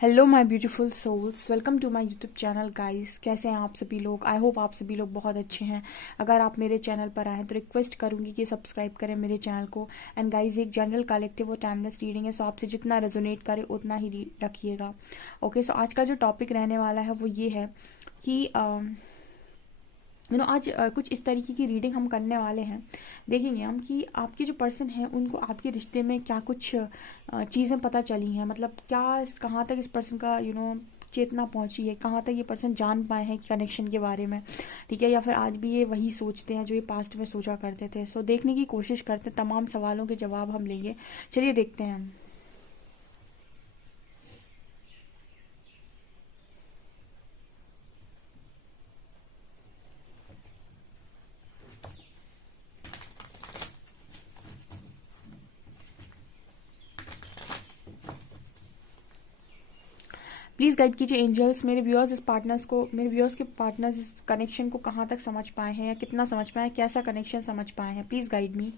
Hello my beautiful souls, welcome to my YouTube channel guys. कैसे हैं आप सभी लोग? आई होप आप सभी लोग बहुत अच्छे हैं। अगर आप मेरे चैनल पर आए तो रिक्वेस्ट करूंगी कि सब्सक्राइब करें मेरे चैनल को। एंड गाइस, एक जनरल कलेक्टिव और टाइमलेस रीडिंग है, सो आपसे जितना रेजोनेट करे उतना ही रखिएगा। ओके, सो आज का जो टॉपिक रहने वाला है वो ये है कि आज कुछ इस तरीके की रीडिंग हम करने वाले हैं। देखेंगे हम कि आपके जो पर्सन है उनको आपके रिश्ते में क्या कुछ चीज़ें पता चली हैं, मतलब क्या कहाँ तक इस पर्सन का चेतना पहुंची है, कहाँ तक ये पर्सन जान पाए हैं कनेक्शन के बारे में। ठीक है, या फिर आज भी ये वही सोचते हैं जो ये पास्ट में सोचा करते थे। सो देखने की कोशिश करते हैं, तमाम सवालों के जवाब हम लेंगे। चलिए देखते हैं हम। प्लीज़ गाइड कीजिए एंजल्स, मेरे व्यूअर्स के पार्टनर्स इस कनेक्शन को कहाँ तक समझ पाए हैं या कितना समझ पाए हैं, कैसा कनेक्शन समझ पाए हैं। Please guide me.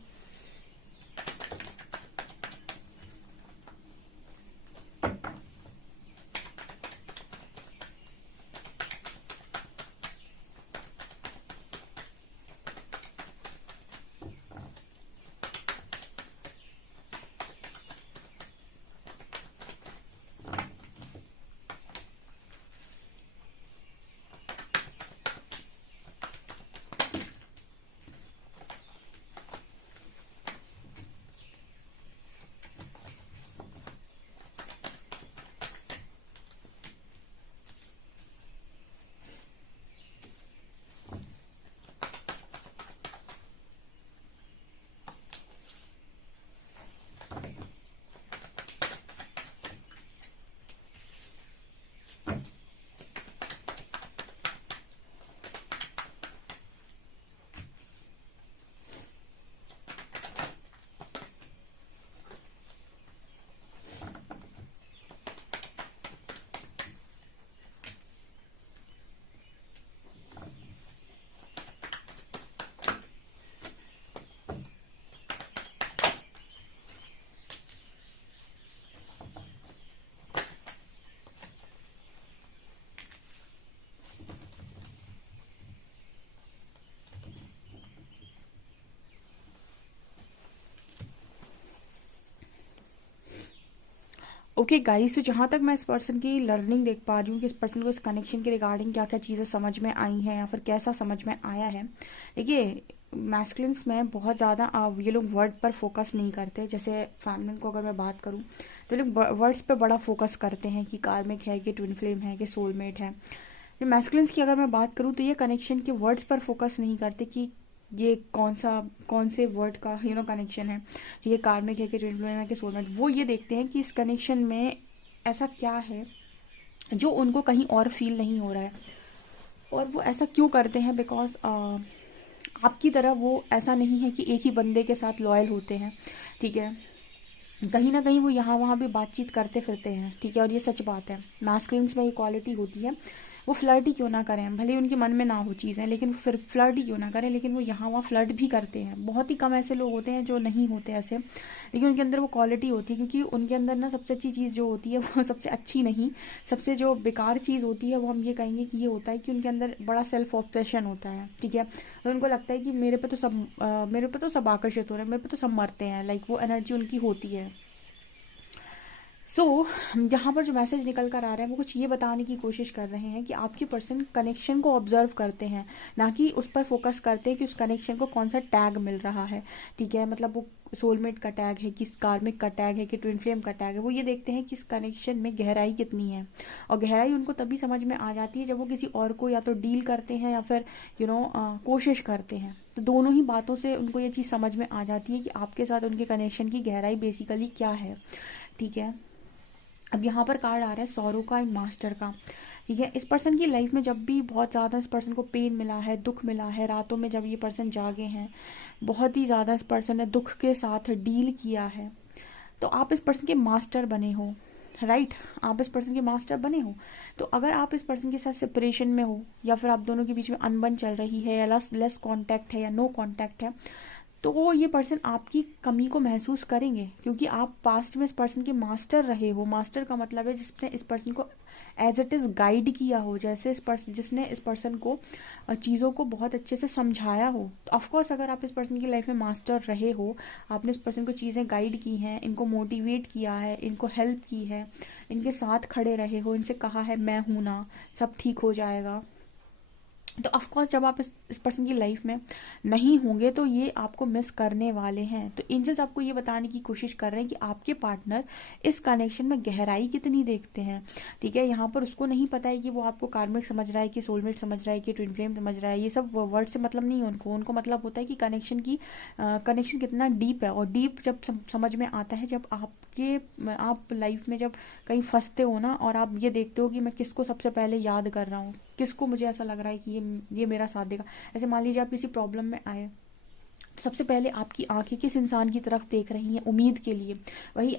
Okay guys, तो जहाँ तक मैं इस पर्सन की लर्निंग देख पा रही हूँ कि इस पर्सन को इस कनेक्शन के रिगार्डिंग क्या क्या चीज़ें समझ में आई हैं या फिर कैसा समझ में आया है। देखिए, मैस्कुलिन्स में बहुत ज़्यादा ये लोग वर्ड पर फोकस नहीं करते। जैसे फैमिलिन को अगर मैं बात करूँ तो ये लोग वर्ड्स पर बड़ा फोकस करते हैं कि कार्मिक है, कि ट्विन फ्लेम है, कि सोलमेट है। मैस्कुलिन्स की अगर मैं बात करूँ तो ये कनेक्शन के वर्ड्स पर फोकस नहीं करते कि ये कौन से वर्ड का कनेक्शन है, ये कार्मिक है कि ट्विन फ्लेम है कि सोलमेट। वो ये देखते हैं कि इस कनेक्शन में ऐसा क्या है जो उनको कहीं और फील नहीं हो रहा है, और वो ऐसा क्यों करते हैं। बिकॉज आपकी तरह वो ऐसा नहीं है कि एक ही बंदे के साथ लॉयल होते हैं। ठीक है, कहीं ना कहीं वो यहाँ वहाँ भी बातचीत करते फिरते हैं। ठीक है, और ये सच बात है। मैस्कुलिन्स में ये क्वालिटी होती है, वो फ्लर्ट ही क्यों ना करें, भले ही उनके मन में ना हो चीज़ें, लेकिन फिर फ्लर्ट ही क्यों ना करें, लेकिन वो यहाँ वहाँ फ्लर्ट भी करते हैं। बहुत ही कम ऐसे लोग होते हैं जो नहीं होते ऐसे, लेकिन उनके अंदर वो क्वालिटी होती है। क्योंकि उनके अंदर ना सबसे अच्छी चीज़ जो होती है वो सबसे अच्छी नहीं, सबसे जो बेकार चीज़ होती है वो हम ये कहेंगे कि ये होता है कि उनके अंदर बड़ा सेल्फ ऑब्सेशन होता है। ठीक है, और उनको लगता है कि मेरे पे तो सब आकर्षित हो रहे हैं, मेरे पे तो सब मरते हैं। लाइक वो एनर्जी उनकी होती है। सो यहाँ पर जो मैसेज निकल कर आ रहा है वो कुछ ये बताने की कोशिश कर रहे हैं कि आपके पर्सन कनेक्शन को ऑब्जर्व करते हैं, ना कि उस पर फोकस करते हैं कि उस कनेक्शन को कौन सा टैग मिल रहा है। ठीक है, मतलब वो सोलमेट का टैग है कि कार्मिक का टैग है कि ट्विन फ्लेम का टैग है। वो ये देखते हैं कि इस कनेक्शन में गहराई कितनी है, और गहराई उनको तभी समझ में आ जाती है जब वो किसी और को या तो डील करते हैं या फिर कोशिश करते हैं। तो दोनों ही बातों से उनको ये चीज़ समझ में आ जाती है कि आपके साथ उनके कनेक्शन की गहराई बेसिकली क्या है। ठीक है, अब यहाँ पर कार्ड आ रहा है सौरों का, मास्टर का। ठीक है, इस पर्सन की लाइफ में जब भी बहुत ज़्यादा इस पर्सन को पेन मिला है, दुख मिला है, रातों में जब ये पर्सन जागे हैं, बहुत ही ज़्यादा इस पर्सन ने दुख के साथ डील किया है, तो आप इस पर्सन के मास्टर बने हो। राइट, आप इस पर्सन के मास्टर बने हो। तो अगर आप इस पर्सन के साथ सेपरेशन में हो, या फिर आप दोनों के बीच में अनबन चल रही है, या लेस कांटेक्ट है, या नो कांटेक्ट है, तो ये पर्सन आपकी कमी को महसूस करेंगे, क्योंकि आप पास्ट में इस पर्सन के मास्टर रहे हो। मास्टर का मतलब है जिसने इस पर्सन को एज इट इज़ गाइड किया हो, जैसे इस पर्सन जिसने इस पर्सन को चीज़ों को बहुत अच्छे से समझाया हो। तो ऑफकोर्स अगर आप इस पर्सन की लाइफ में मास्टर रहे हो, आपने इस पर्सन को चीज़ें गाइड की हैं, इनको मोटिवेट किया है, इनको हेल्प की है, इनके साथ खड़े रहे हो, इनसे कहा है मैं हूं ना, सब ठीक हो जाएगा, तो ऑफकोर्स जब आप इस पर्सन की लाइफ में नहीं होंगे तो ये आपको मिस करने वाले हैं। तो एंजल्स आपको ये बताने की कोशिश कर रहे हैं कि आपके पार्टनर इस कनेक्शन में गहराई कितनी देखते हैं। ठीक है, यहाँ पर उसको नहीं पता है कि वो आपको कार्मिक समझ रहा है, कि सोलमेट समझ रहा है, कि ट्विन फ्लेम समझ रहा है। ये सब वर्ड से मतलब नहीं है उनको मतलब होता है कि कनेक्शन कितना डीप है। और डीप जब समझ में आता है जब आप लाइफ में जब कहीं फंसते हो ना, और आप ये देखते हो कि मैं किसको सबसे पहले याद कर रहा हूँ, किसको मुझे ऐसा लग रहा है कि ये मेरा साथ देगा। ऐसे मान लीजिए आप किसी प्रॉब्लम में आए, तो सबसे पहले आपकी आंखें किस इंसान की तरफ देख रही हैं उम्मीद के लिए। वही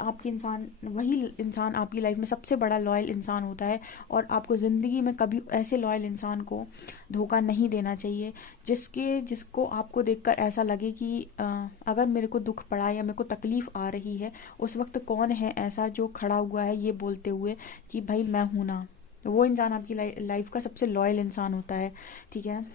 इंसान आपकी लाइफ में सबसे बड़ा लॉयल इंसान होता है। और आपको ज़िंदगी में कभी ऐसे लॉयल इंसान को धोखा नहीं देना चाहिए जिसको आपको देखकर ऐसा लगे कि अगर मेरे को दुख पड़ा या मेरे को तकलीफ आ रही है, उस वक्त कौन है ऐसा जो खड़ा हुआ है ये बोलते हुए कि भाई मैं हूं ना। वो इंसान आपकी लाइफ का सबसे लॉयल इंसान होता है। ठीक है,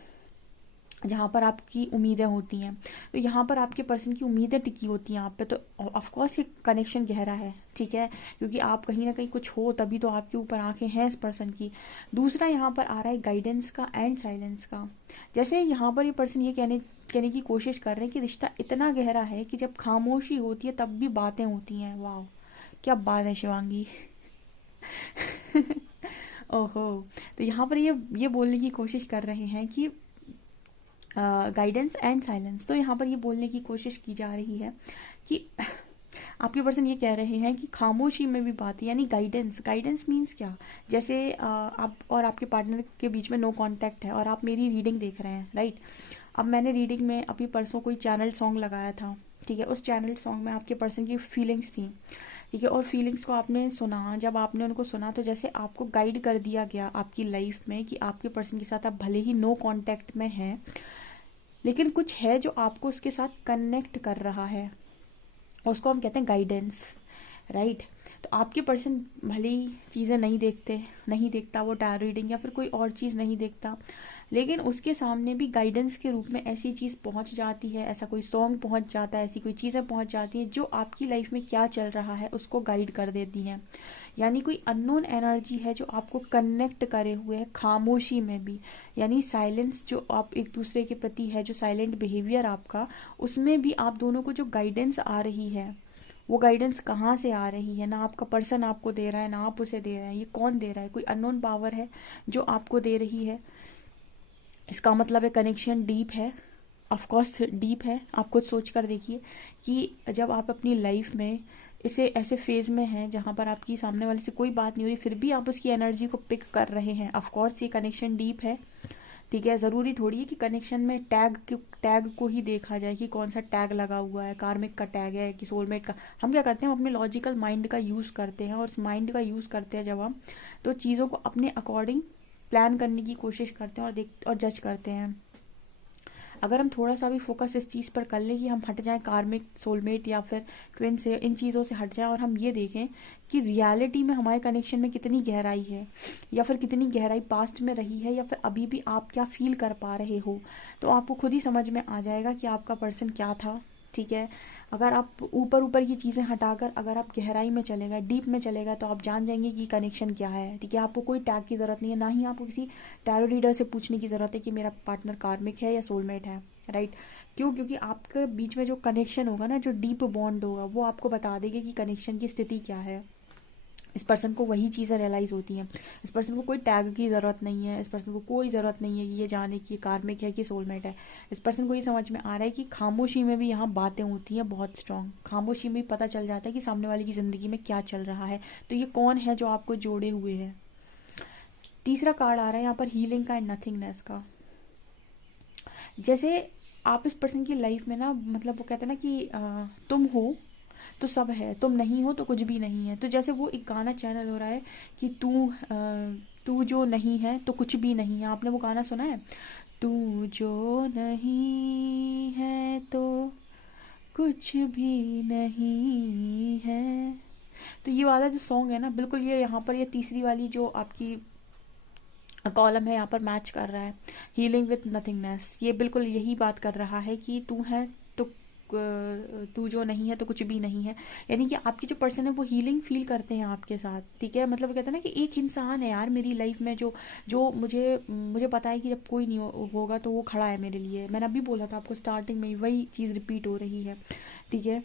जहाँ पर आपकी उम्मीदें होती हैं। तो यहाँ पर आपके पर्सन की उम्मीदें टिकी होती हैं आप पे, तो ऑफकोर्स ये कनेक्शन गहरा है। ठीक है, क्योंकि आप कहीं ना कहीं कुछ हो तभी तो आपके ऊपर आंखें हैं इस पर्सन की। दूसरा यहाँ पर आ रहा है गाइडेंस का एंड साइलेंस का। जैसे यहाँ पर ये पर्सन ये कहने की कोशिश कर रहे हैं कि रिश्ता इतना गहरा है कि जब खामोशी होती है तब भी बातें होती हैं। वाह, क्या बात है शिवांगी। ओहो, तो यहाँ पर ये बोलने की कोशिश कर रहे हैं कि गाइडेंस एंड साइलेंस। तो यहाँ पर ये बोलने की कोशिश की जा रही है कि आपके पर्सन ये कह रहे हैं कि खामोशी में भी बात है, यानी गाइडेंस मीन्स क्या। जैसे आप और आपके पार्टनर के बीच में नो कांटेक्ट है और आप मेरी रीडिंग देख रहे हैं, राइट। अब मैंने रीडिंग में अभी परसों कोई चैनल सॉन्ग लगाया था। ठीक है, उस चैनल सॉन्ग में आपके पर्सन की फीलिंग्स थी। ठीक है, और फीलिंग्स को आपने सुना, जब आपने उनको सुना तो जैसे आपको गाइड कर दिया गया आपकी लाइफ में कि आपके पर्सन के साथ आप भले ही नो कांटेक्ट में हैं, लेकिन कुछ है जो आपको उसके साथ कनेक्ट कर रहा है, उसको हम कहते हैं गाइडेंस, राइट। तो आपके पर्सन भले ही चीज़ें नहीं देखता, वो टैरो रीडिंग या फिर कोई और चीज़ नहीं देखता, लेकिन उसके सामने भी गाइडेंस के रूप में ऐसी चीज़ पहुंच जाती है, ऐसा कोई सॉन्ग पहुंच जाता है, ऐसी कोई चीज़ें पहुंच जाती है जो आपकी लाइफ में क्या चल रहा है उसको गाइड कर देती हैं। यानी कोई अननोन एनर्जी है जो आपको कनेक्ट करे हुए है खामोशी में भी। यानी साइलेंस जो आप एक दूसरे के प्रति है, जो साइलेंट बिहेवियर आपका, उसमें भी आप दोनों को जो गाइडेंस आ रही है, वो गाइडेंस कहाँ से आ रही है, ना आपका पर्सन आपको दे रहा है ना आप उसे दे रहे हैं, ये कौन दे रहा है, कोई अननोन पावर है जो आपको दे रही है। इसका मतलब है कनेक्शन डीप है, ऑफकोर्स डीप है। आप खुद सोच कर देखिए कि जब आप अपनी लाइफ में इसे ऐसे फेज में हैं जहां पर आपकी सामने वाले से कोई बात नहीं हो रही, फिर भी आप उसकी एनर्जी को पिक कर रहे हैं, ऑफकोर्स ये कनेक्शन डीप है। ठीक है, ज़रूरी थोड़ी है कि कनेक्शन में टैग को ही देखा जाए कि कौन सा टैग लगा हुआ है, कार्मिक का टैग है कि सोलमेट का। हम क्या करते हैं, हम अपने लॉजिकल माइंड का यूज़ करते हैं, और उस माइंड का यूज़ करते हैं जब हम, तो चीज़ों को अपने अकॉर्डिंग प्लान करने की कोशिश करते हैं और जज करते हैं। अगर हम थोड़ा सा भी फोकस इस चीज़ पर कर लें कि हम हट जाएं कार्मिक, सोलमेट या फिर ट्विन से, इन चीज़ों से हट जाएं और हम ये देखें कि रियलिटी में हमारे कनेक्शन में कितनी गहराई है, या फिर कितनी गहराई पास्ट में रही है, या फिर अभी भी आप क्या फील कर पा रहे हो, तो आपको खुद ही समझ में आ जाएगा कि आपका पर्सन क्या था। ठीक है, अगर आप ऊपर की चीज़ें हटाकर अगर आप गहराई में चले गए, डीप में चले गए, तो आप जान जाएंगे कि कनेक्शन क्या है। ठीक है, आपको कोई टैग की ज़रूरत नहीं है, ना ही आपको किसी टैरो रीडर से पूछने की ज़रूरत है कि मेरा पार्टनर कार्मिक है या सोलमेट है, राइट। क्यों? क्योंकि आपके बीच में जो कनेक्शन होगा ना, जो डीप बॉन्ड होगा, वो आपको बता देगा कि कनेक्शन की स्थिति क्या है। इस पर्सन को वही चीज़ें रियलाइज होती हैं। इस पर्सन को कोई टैग की ज़रूरत नहीं है, इस पर्सन को कोई ज़रूरत नहीं है कि ये जाने कि ये कार्मिक है कि सोलमेट है। इस पर्सन को ये समझ में आ रहा है कि खामोशी में भी यहाँ बातें होती हैं बहुत स्ट्रांग। खामोशी में भी पता चल जाता है कि सामने वाले की ज़िंदगी में क्या चल रहा है, तो ये कौन है जो आपको जोड़े हुए है। तीसरा कार्ड आ रहा है यहाँ पर हीलिंग का एंड नथिंगनेस का। जैसे आप इस पर्सन की लाइफ में ना, मतलब वो कहते हैं ना कि तुम हो तो सब है, तुम नहीं हो तो कुछ भी नहीं है। तो जैसे वो एक गाना चैनल हो रहा है कि तू जो नहीं है तो कुछ भी नहीं है। आपने वो गाना सुना है, तू जो नहीं है तो कुछ भी नहीं है। तो ये वाला जो सॉन्ग है ना, बिल्कुल ये यहाँ पर ये तीसरी वाली जो आपकी कॉलम है यहाँ पर मैच कर रहा है। हीलिंग विथ नथिंगनेस, ये बिल्कुल यही बात कर रहा है कि तू है तो तू जो नहीं है तो कुछ भी नहीं है। यानी कि आपकी जो पर्सन है वो हीलिंग फील करते हैं आपके साथ, ठीक है। मतलब कहते हैं ना कि एक इंसान है यार मेरी लाइफ में जो जो मुझे मुझे पता है कि जब कोई नहीं होगा तो वो खड़ा है मेरे लिए। मैंने अभी बोला था आपको स्टार्टिंग में ही, वही चीज़ रिपीट हो रही है, ठीक है।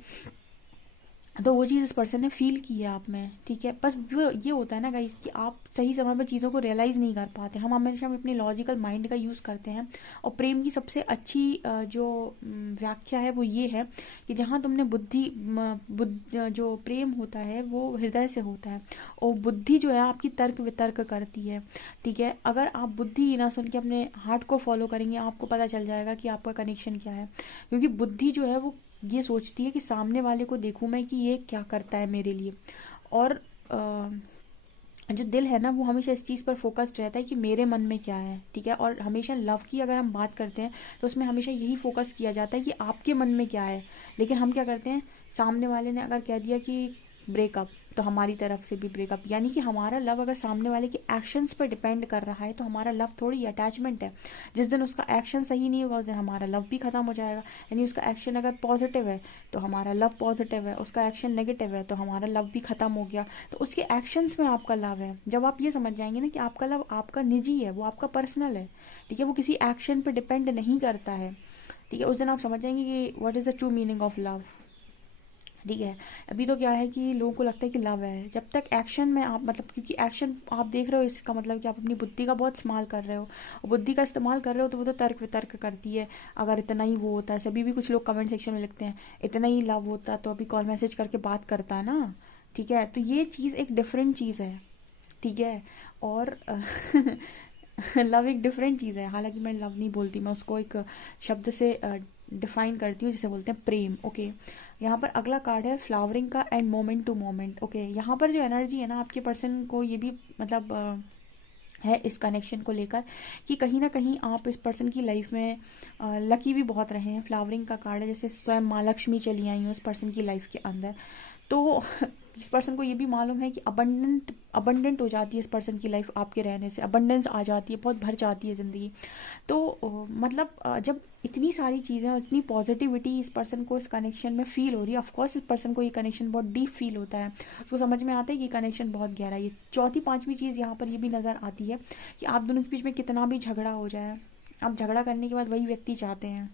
तो वो चीज़ इस पर्सन ने फील की है आप में, ठीक है। बस वो ये होता है ना गाइस कि आप सही समय पर चीज़ों को रियलाइज़ नहीं कर पाते। हम हमेशा अपने लॉजिकल माइंड का यूज़ करते हैं। और प्रेम की सबसे अच्छी जो व्याख्या है वो ये है कि जहाँ तुमने जो प्रेम होता है वो हृदय से होता है, और बुद्धि जो है आपकी तर्क वितर्क करती है, ठीक है। अगर आप बुद्धि ना सुन के अपने हार्ट को फॉलो करेंगे, आपको पता चल जाएगा कि आपका कनेक्शन क्या है। क्योंकि बुद्धि जो है वो ये सोचती है कि सामने वाले को देखूं मैं कि ये क्या करता है मेरे लिए। और जो दिल है ना वो हमेशा इस चीज़ पर फोकस्ड रहता है कि मेरे मन में क्या है, ठीक है। और हमेशा लव की अगर हम बात करते हैं तो उसमें हमेशा यही फोकस किया जाता है कि आपके मन में क्या है। लेकिन हम क्या करते हैं, सामने वाले ने अगर कह दिया कि ब्रेकअप, तो हमारी तरफ से भी ब्रेकअप। यानी कि हमारा लव अगर सामने वाले के एक्शंस पर डिपेंड कर रहा है तो हमारा लव थोड़ी अटैचमेंट है। जिस दिन उसका एक्शन सही नहीं होगा उस दिन हमारा लव भी खत्म हो जाएगा। यानी उसका एक्शन अगर पॉजिटिव है तो हमारा लव पॉजिटिव है, उसका एक्शन नेगेटिव है तो हमारा लव भी खत्म हो गया। तो उसके एक्शंस में आपका लव है। जब आप ये समझ जाएंगे ना कि आपका लव आपका निजी है, वो आपका पर्सनल है, ठीक है, वो किसी एक्शन पर डिपेंड नहीं करता है, ठीक है, उस दिन आप समझ जाएंगे कि what is the true meaning of love, ठीक है। अभी तो क्या है कि लोगों को लगता है कि लव है, जब तक एक्शन में आप मतलब, क्योंकि एक्शन आप देख रहे हो इसका मतलब कि आप अपनी बुद्धि का बहुत इस्तेमाल कर रहे हो, और बुद्धि का इस्तेमाल कर रहे हो तो वो तो तर्क वितर्क करती है। अगर इतना ही वो होता है, सभी भी कुछ लोग कमेंट सेक्शन में लिखते हैं इतना ही लव होता तो अभी कॉल मैसेज करके बात करता है ना, ठीक है। तो ये चीज़ एक डिफरेंट चीज़ है, ठीक है। और लव एक डिफरेंट चीज़ है। हालांकि मैं लव नहीं बोलती, मैं उसको एक शब्द से डिफाइन करती हूँ जिसे बोलते हैं प्रेम, ओके। यहाँ पर अगला कार्ड है फ्लावरिंग का and moment to moment, okay. यहाँ पर जो एनर्जी है ना आपके पर्सन को ये भी मतलब है इस कनेक्शन को लेकर कि कहीं ना कहीं आप इस पर्सन की लाइफ में लकी भी बहुत रहे हैं। फ्लावरिंग का कार्ड है, जैसे स्वयं माँ लक्ष्मी चली आई हैं उस पर्सन की लाइफ के अंदर। तो इस पर्सन को ये भी मालूम है कि अबंडेंट हो जाती है इस पर्सन की लाइफ आपके रहने से, अबंडेंस आ जाती है, बहुत भर जाती है ज़िंदगी। तो मतलब जब इतनी सारी चीज़ें और इतनी पॉजिटिविटी इस पर्सन को इस कनेक्शन में फील हो रही है, ऑफकोर्स इस पर्सन को ये कनेक्शन बहुत डीप फील होता है, उसको समझ में आता है कि कनेक्शन बहुत गहरा है। ये चौथी पांचवी चीज़ यहाँ पर ये भी नज़र आती है कि आप दोनों के बीच में कितना भी झगड़ा हो जाए, आप झगड़ा करने के बाद वही व्यक्ति चाहते हैं,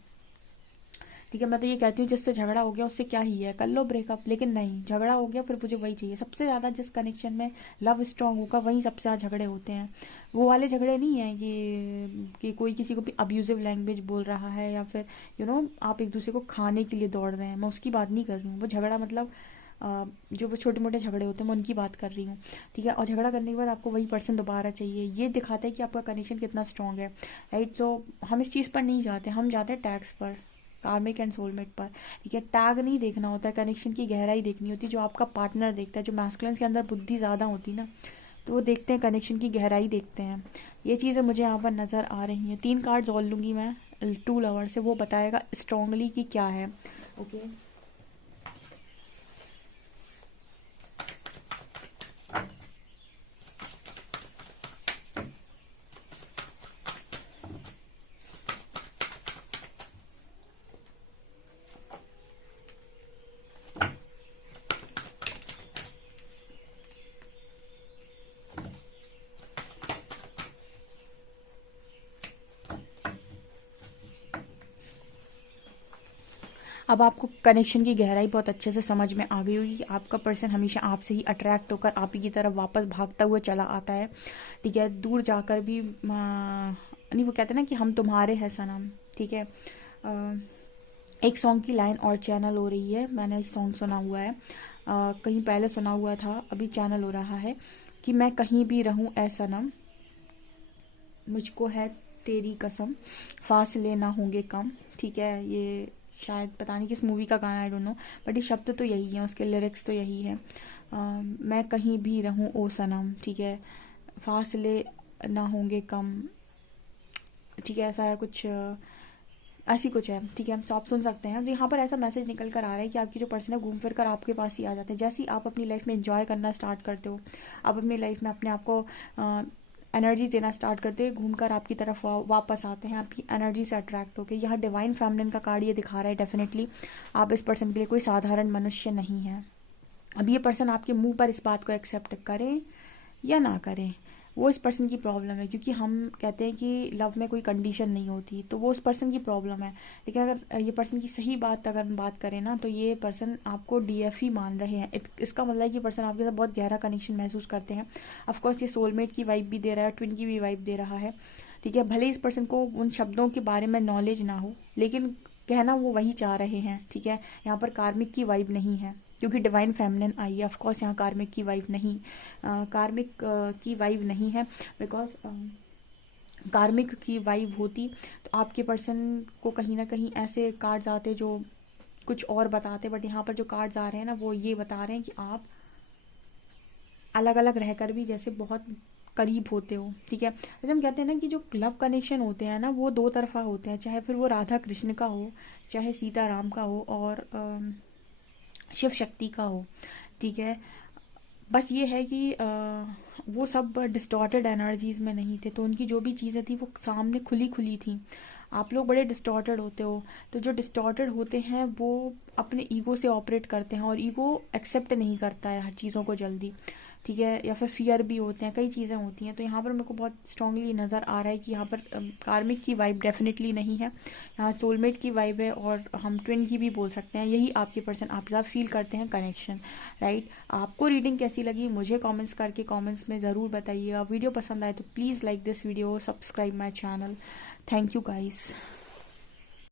ठीक है। मैं तो ये कहती हूँ जिससे झगड़ा हो गया उससे क्या ही है, कर लो ब्रेकअप, लेकिन नहीं, झगड़ा हो गया फिर मुझे वही चाहिए। सबसे ज़्यादा जिस कनेक्शन में लव स्ट्रांग होगा वहीं सबसे ज़्यादा झगड़े होते हैं। वो वाले झगड़े नहीं है कि कोई किसी को भी अब्यूजिव लैंग्वेज बोल रहा है या फिर आप एक दूसरे को खाने के लिए दौड़ रहे हैं, मैं उसकी बात नहीं कर रही हूँ। वो झगड़ा मतलब जो वो छोटे मोटे झगड़े होते हैं मैं उनकी बात कर रही हूँ, ठीक है। और झगड़ा करने के बाद आपको वही पर्सन दोबारा चाहिए, ये दिखाता है कि आपका कनेक्शन कितना स्ट्रांग है, राइट। सो हम इस चीज़ पर नहीं जाते, हम जाते हैं टैग्स पर, कार्मिक एंड सोलमेट पर, ठीक है। टैग नहीं देखना होता है, कनेक्शन की गहराई देखनी होती है, जो आपका पार्टनर देखता है। जो मैस्कुलिन के अंदर बुद्धि ज़्यादा होती है ना, तो वो देखते हैं कनेक्शन की गहराई देखते हैं। ये चीज़ें मुझे यहाँ पर नज़र आ रही हैं। 3 कार्ड्स और लूँगी मैं 2 लवर से, वो बताएगा स्ट्रांगली कि क्या है, ओके। अब आपको कनेक्शन की गहराई बहुत अच्छे से समझ में आ गई होगी कि आपका पर्सन हमेशा आपसे ही अट्रैक्ट होकर आप ही की तरफ वापस भागता हुआ चला आता है, ठीक है। दूर जाकर भी नहीं, वो कहते हैं ना कि हम तुम्हारे हैं सनम, ठीक है। एक सॉन्ग की लाइन और चैनल हो रही है, मैंने सॉन्ग सुना हुआ है, कहीं पहले सुना हुआ था, अभी चैनल हो रहा है कि मैं कहीं भी रहूं ऐ सनम, मुझको है तेरी कसम, फासले ना होंगे कम, ठीक है। ये शायद पता नहीं किस मूवी का गाना, आई डोंट नो, बट ये शब्द तो यही है, उसके लिरिक्स तो यही है। मैं कहीं भी रहूं ओ सनम, ठीक है, फासले ना होंगे कम, ठीक है, ऐसा है कुछ। ऐसी कुछ है, ठीक है। तो आप सुन सकते हैं। तो यहाँ पर ऐसा मैसेज निकल कर आ रहा है कि आपकी जो पर्सन है घूम फिर कर आपके पास ही आ जाते हैं। जैसे ही आप अपनी लाइफ में एंजॉय करना स्टार्ट करते हो, आप अपनी लाइफ में अपने आप को एनर्जी देना स्टार्ट करते हो, घूमकर आपकी तरफ वापस आते हैं, आपकी एनर्जी से अट्रैक्ट होकर। यहाँ डिवाइन फेमिनिन का कार्ड ये दिखा रहा है, डेफिनेटली आप इस पर्सन के लिए कोई साधारण मनुष्य नहीं है। अब ये पर्सन आपके मुंह पर इस बात को एक्सेप्ट करें या ना करें, वो इस पर्सन की प्रॉब्लम है। क्योंकि हम कहते हैं कि लव में कोई कंडीशन नहीं होती, तो वो उस पर्सन की प्रॉब्लम है। लेकिन अगर ये पर्सन की सही बात अगर हम बात करें ना, तो ये पर्सन आपको डीएफ ही मान रहे हैं। इसका मतलब है कि पर्सन आपके साथ बहुत गहरा कनेक्शन महसूस करते हैं। ऑफकोर्स ये सोलमेट की वाइब भी दे रहा है, ट्विन की भी वाइब दे रहा है, ठीक है। भले इस पर्सन को उन शब्दों के बारे में नॉलेज ना हो, लेकिन कहना वो वही चाह रहे हैं, ठीक है। यहाँ पर कार्मिक की वाइब नहीं है, क्योंकि डिवाइन फेमिनिन आई है। ऑफकोर्स यहाँ कार्मिक की वाइब नहीं, कार्मिक की वाइब नहीं है। बिकॉज कार्मिक की वाइब होती तो आपके पर्सन को कहीं ना कहीं ऐसे कार्ड्स आते जो कुछ और बताते। बट यहाँ पर जो कार्ड्स आ रहे हैं ना, वो ये बता रहे हैं कि आप अलग अलग रहकर भी जैसे बहुत करीब होते हो, ठीक है। जैसे हम कहते हैं ना कि जो लव कनेक्शन होते हैं ना, वो दो तरफा होते हैं। चाहे फिर वो राधा कृष्ण का हो, चाहे सीता राम का हो, और शिव शक्ति का हो, ठीक है। बस ये है कि वो सब डिस्टॉर्टेड एनर्जीज में नहीं थे, तो उनकी जो भी चीज़ें थी वो सामने खुली खुली थी। आप लोग बड़े डिस्टॉर्टेड होते हो, तो जो डिस्टॉर्टेड होते हैं वो अपने ईगो से ऑपरेट करते हैं, और ईगो एक्सेप्ट नहीं करता है हर चीज़ों को जल्दी, ठीक है। या फिर फियर भी होते हैं, कई चीज़ें होती हैं। तो यहाँ पर मेरे को बहुत स्ट्रांगली नज़र आ रहा है कि यहाँ पर कार्मिक की वाइब डेफिनेटली नहीं है, यहाँ सोलमेट की वाइब है, और हम ट्विन की भी बोल सकते हैं। यही आपके पर्सन आपके साथ फील करते हैं, कनेक्शन, राइट। आपको रीडिंग कैसी लगी मुझे कमेंट्स करके कमेंट्स में ज़रूर बताइएगा। वीडियो पसंद आए तो please like this video, subscribe my channel. Thank you guys.